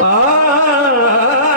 Ah.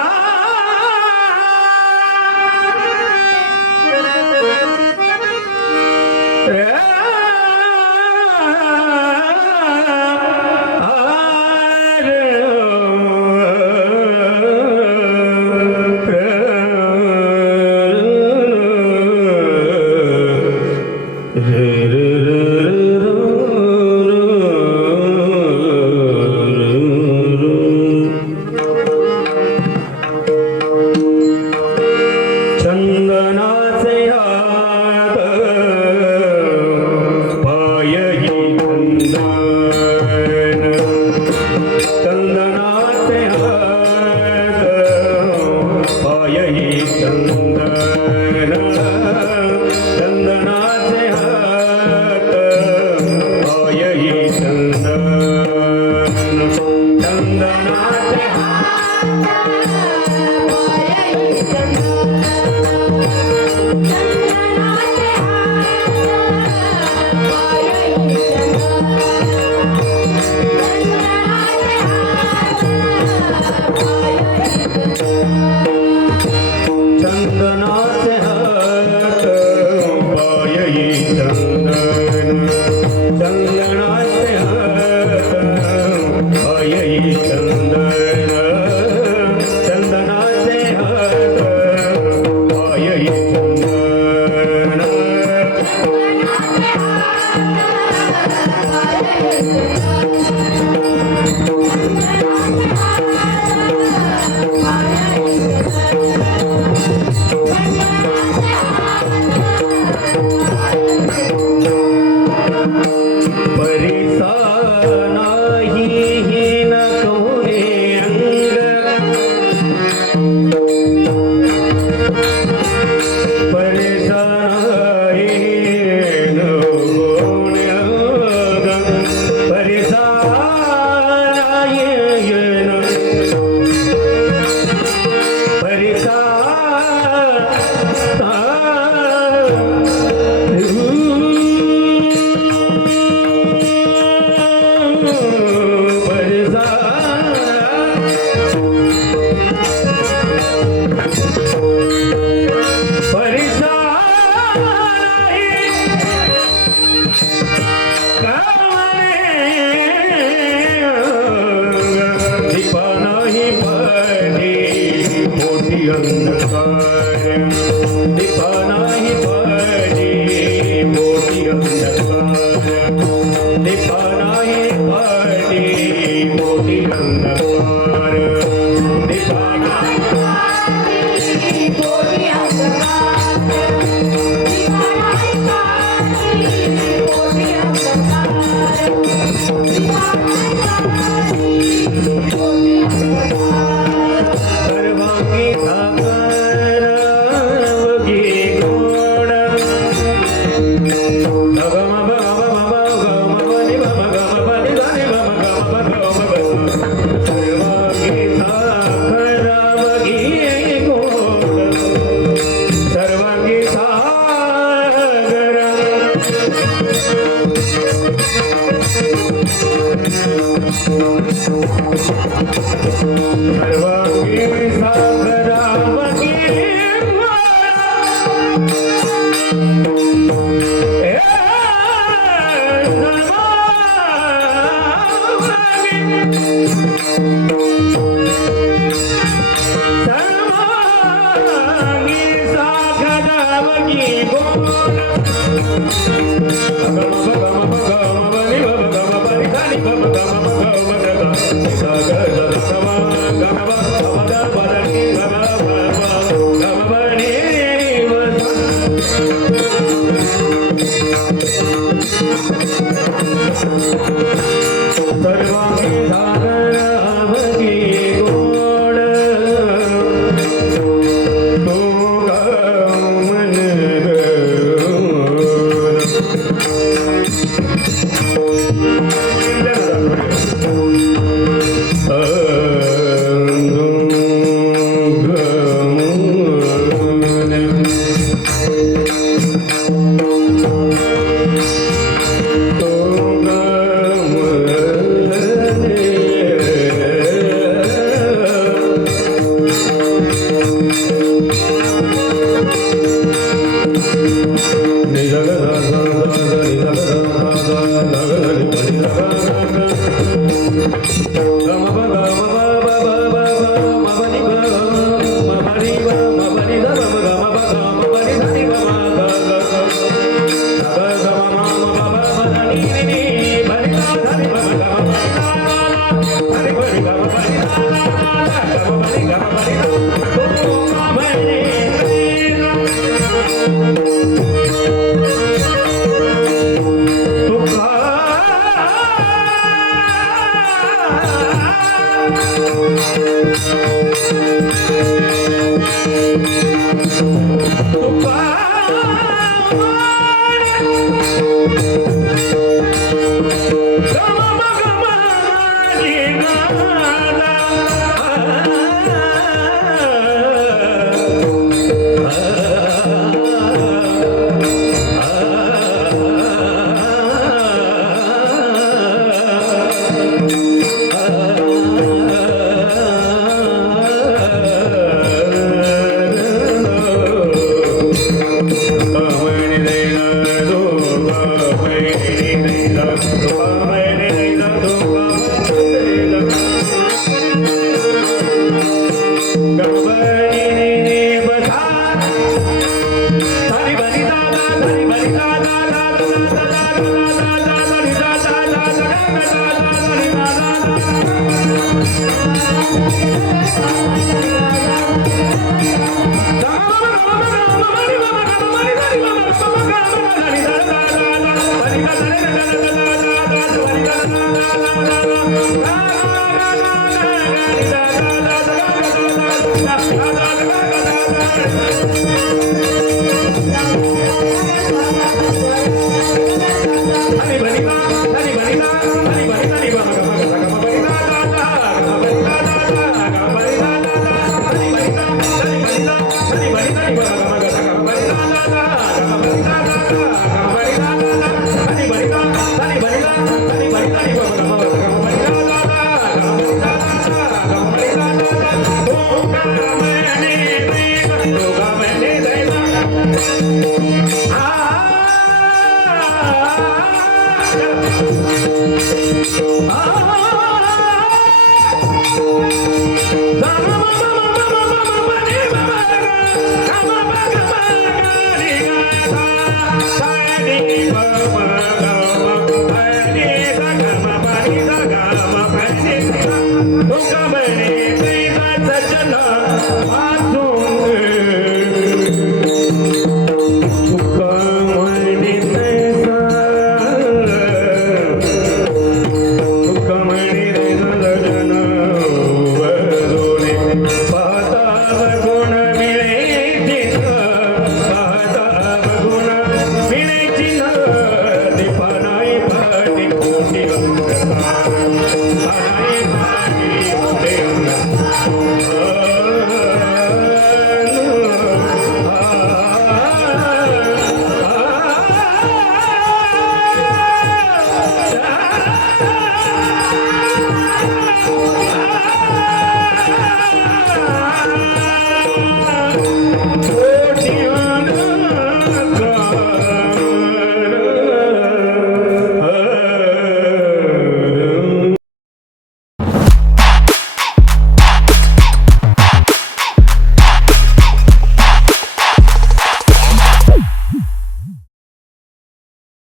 Nipa, Nipa, Nipa, Nipa, Thank you.